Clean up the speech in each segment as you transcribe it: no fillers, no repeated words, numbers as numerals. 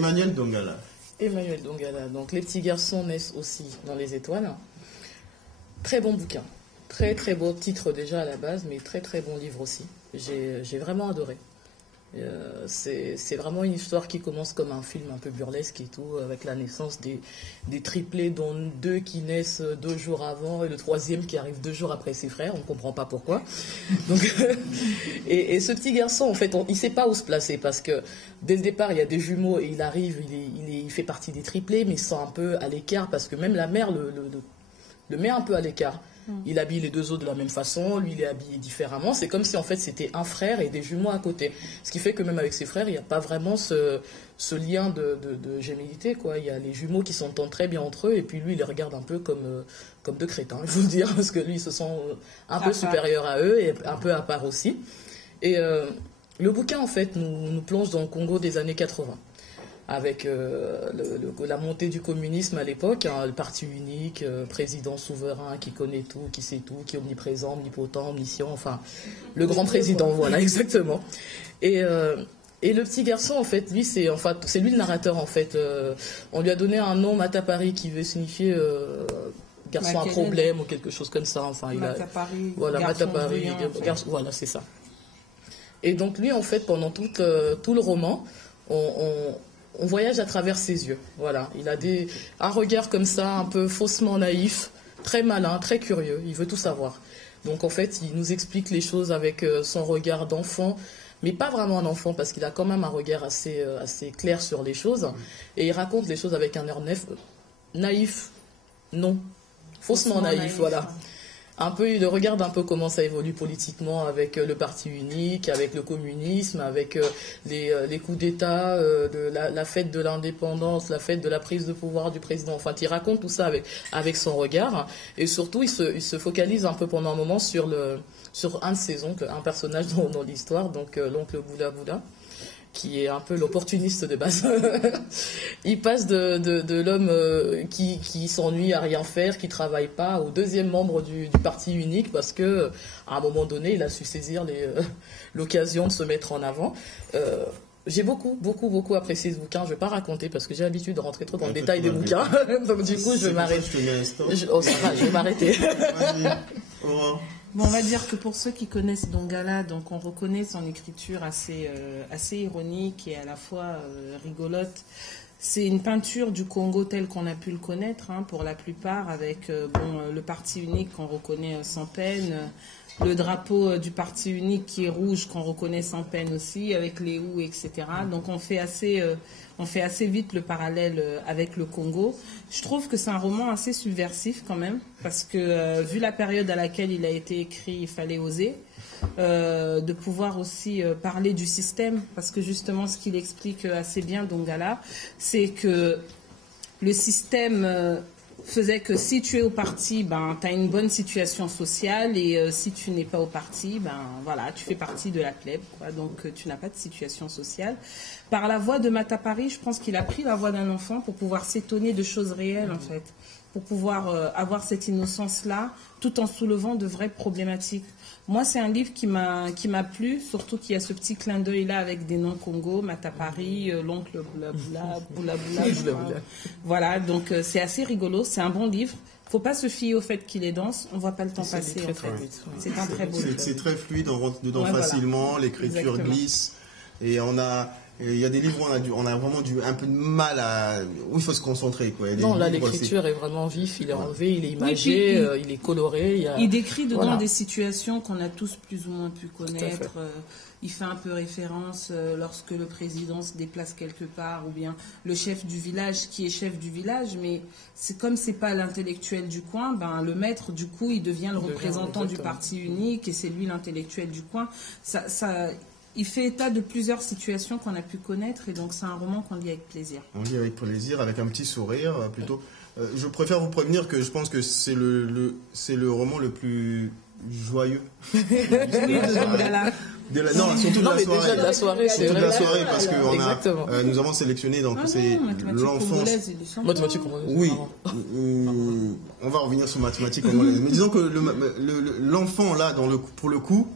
Emmanuel Dongala. Emmanuel Dongala. Donc les petits garçons naissent aussi dans les étoiles. Très bon bouquin. Très très beau titre déjà à la base, mais très très bon livre aussi. J'ai vraiment adoré. C'est vraiment une histoire qui commence comme un film un peu burlesque et tout, avec la naissance des triplés, dont 2 qui naissent 2 jours avant et le 3e qui arrive 2 jours après ses frères. On ne comprend pas pourquoi. Donc, et ce petit garçon, en fait, il ne sait pas où se placer parce que dès le départ, il y a des jumeaux et il arrive, il fait partie des triplés, mais il se sent un peu à l'écart parce que même la mère le met un peu à l'écart. Il habille les 2 autres de la même façon, lui il est habillé différemment. C'est comme si en fait c'était un frère et des jumeaux à côté. Ce qui fait que même avec ses frères, il n'y a pas vraiment ce lien de gémellité, quoi. Il y a les jumeaux qui s'entendent très bien entre eux et puis lui il les regarde un peu comme 2 crétins, je veux dire, parce que lui il se sent un peu supérieur à eux et un peu à part aussi. Et le bouquin en fait nous plonge dans le Congo des années 80. Avec la montée du communisme à l'époque, hein, le parti unique, président souverain qui connaît tout, qui sait tout, qui est omniprésent, omnipotent, omniscient, enfin, le grand président, voilà, exactement. Et le petit garçon, en fait, lui, c'est lui le narrateur, en fait. On lui a donné un nom, Matapari, qui veut signifier garçon à problème ou quelque chose comme ça. Enfin, Matapari, voilà, Matapari, garçon, voilà, c'est ça. Et donc, lui, en fait, pendant tout le roman, on voyage à travers ses yeux. Voilà, il a un regard comme ça, un peu faussement naïf, très malin, très curieux. Il veut tout savoir. Donc en fait, il nous explique les choses avec son regard d'enfant, mais pas vraiment un enfant parce qu'il a quand même un regard assez clair sur les choses. Et il raconte les choses avec un air naïf, non, faussement naïf, voilà. Un peu, il regarde un peu comment ça évolue politiquement avec le parti unique, avec le communisme, avec les coups d'État, la fête de l'indépendance, la fête de la prise de pouvoir du président. Enfin, il raconte tout ça avec son regard. Et surtout, il se focalise un peu pendant un moment sur un de ses oncles, un personnage dans l'histoire, donc l'oncle Bouddha Bouddha, qui est un peu l'opportuniste de base. Il passe de l'homme qui s'ennuie à rien faire, qui travaille pas, au 2e membre du parti unique parce que à un moment donné, il a su saisir l'occasion de se mettre en avant. J'ai beaucoup apprécié ce bouquin. Je vais pas raconter parce que j'ai l'habitude de rentrer trop dans le détail des bouquins. Donc du coup, je vais m'arrêter. Je vais m'arrêter. Bon, on va dire que pour ceux qui connaissent Dongala, donc on reconnaît son écriture assez ironique et à la fois rigolote. C'est une peinture du Congo tel qu'on a pu le connaître, hein, pour la plupart, avec le parti unique qu'on reconnaît sans peine, le drapeau du parti unique qui est rouge qu'on reconnaît sans peine aussi, avec les houes, etc. Donc on fait assez vite le parallèle avec le Congo. Je trouve que c'est un roman assez subversif quand même, parce que vu la période à laquelle il a été écrit, il fallait oser. De pouvoir aussi parler du système, parce que justement ce qu'il explique assez bien Dongala, c'est que le système faisait que si tu es au parti, ben, tu as une bonne situation sociale, et si tu n'es pas au parti, ben, voilà, tu fais partie de la plèbe, quoi, donc tu n'as pas de situation sociale. Par la voix de Matapari, je pense qu'il a pris la voix d'un enfant pour pouvoir s'étonner de choses réelles, en fait, pour pouvoir avoir cette innocence-là, tout en soulevant de vraies problématiques. Moi, c'est un livre qui m'a plu, surtout qu'il y a ce petit clin d'œil-là avec des noms Congo, Matapari, l'oncle Boula Boula. Voilà, donc c'est assez rigolo, c'est un bon livre. Faut pas se fier au fait qu'il est dense, on voit pas le temps passer, en fait. C'est un très beau livre. C'est très fluide, on rentre dedans facilement, l'écriture glisse, et il y a des livres où on a vraiment un peu de mal où il faut se concentrer, quoi. Non, là, l'écriture est vraiment vif, il est enlevé, il est imagé, il est coloré. Il décrit dedans des situations qu'on a tous plus ou moins pu connaître. Il fait un peu référence lorsque le président se déplace quelque part, ou bien le chef du village qui est chef du village, mais c'est comme c'est pas l'intellectuel du coin, ben le maître du coup il devient le représentant du parti unique et c'est lui l'intellectuel du coin. Il fait état de plusieurs situations qu'on a pu connaître, et donc c'est un roman qu'on lit avec plaisir. On lit avec plaisir, avec un petit sourire plutôt. Je préfère vous prévenir que je pense que c'est le roman le plus joyeux. Non, surtout de la soirée. Déjà de la soirée, c'est vrai. De la soirée, parce que nous avons sélectionné, donc c'est l'enfance. Mathématiques congolaises. Oui. On va revenir sur mathématiques congolaises. Mais disons que l'enfant là, pour le coup,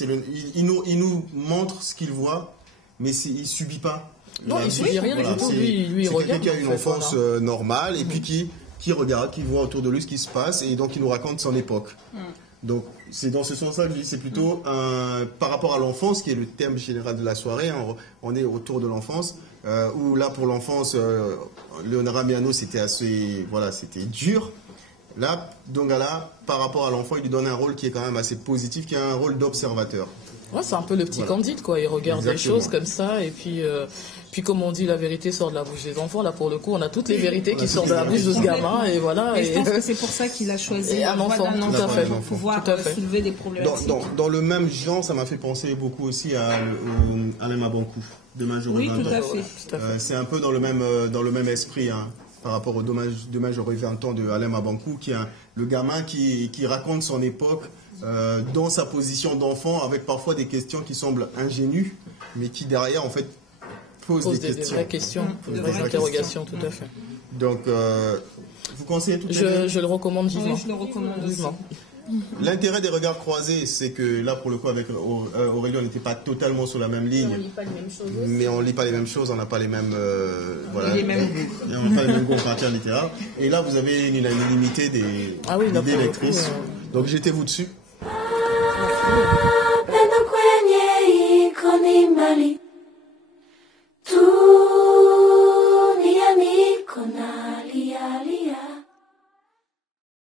il nous montre ce qu'il voit, mais il subit pas. Non, il subit rien du tout. Lui, il c'est regarde. quelqu'un qui a une enfance normale et puis qui regarde, qui voit autour de lui ce qui se passe et donc il nous raconte son époque. Donc c'est dans ce sens-là que je dis, c'est plutôt par rapport à l'enfance, qui est le thème général de la soirée, hein, on est autour de l'enfance, où là pour l'enfance, Leonora Miano c'était c'était dur. Là, Dongala, par rapport à l'enfant, il lui donne un rôle qui est quand même assez positif, qui est un rôle d'observateur. Ouais, c'est un peu le petit Candide, quoi. Il regarde les choses comme ça, et puis comme on dit, la vérité sort de la bouche des enfants. Là, pour le coup, on a toutes les vérités qui sortent de la bouche de ce gamin, et voilà. Et je pense que c'est pour ça qu'il a choisi un enfant, tout à fait, pour pouvoir soulever des problématiques. Dans le même genre, ça m'a fait penser beaucoup aussi à Alain Mabankou. Demain, je reviens. Oui, tout à fait. C'est un peu dans le même esprit, hein, par rapport au Demain, j'aurai 20 ans de Alain Mabankou, qui est le gamin qui raconte son époque dans sa position d'enfant, avec parfois des questions qui semblent ingénues, mais qui derrière, en fait, posent des questions. Des vraies questions, des vraies interrogations, tout à fait. Donc, vous conseillez tout Je le recommande vivement. Oui, je le recommande vivement. L'intérêt des regards croisés, c'est que là, pour le coup, avec Aurélie, on n'était pas totalement sur la même ligne. On lit pas les mêmes choses. Mais on lit pas les mêmes choses, on n'a pas les mêmes les mêmes goûts. On n'a pas les mêmes goûts en matière littéraire. Et là, vous avez une unanimité des lectrices. Donc, jetez-vous dessus. Pendo kwenye iko ni mbali tu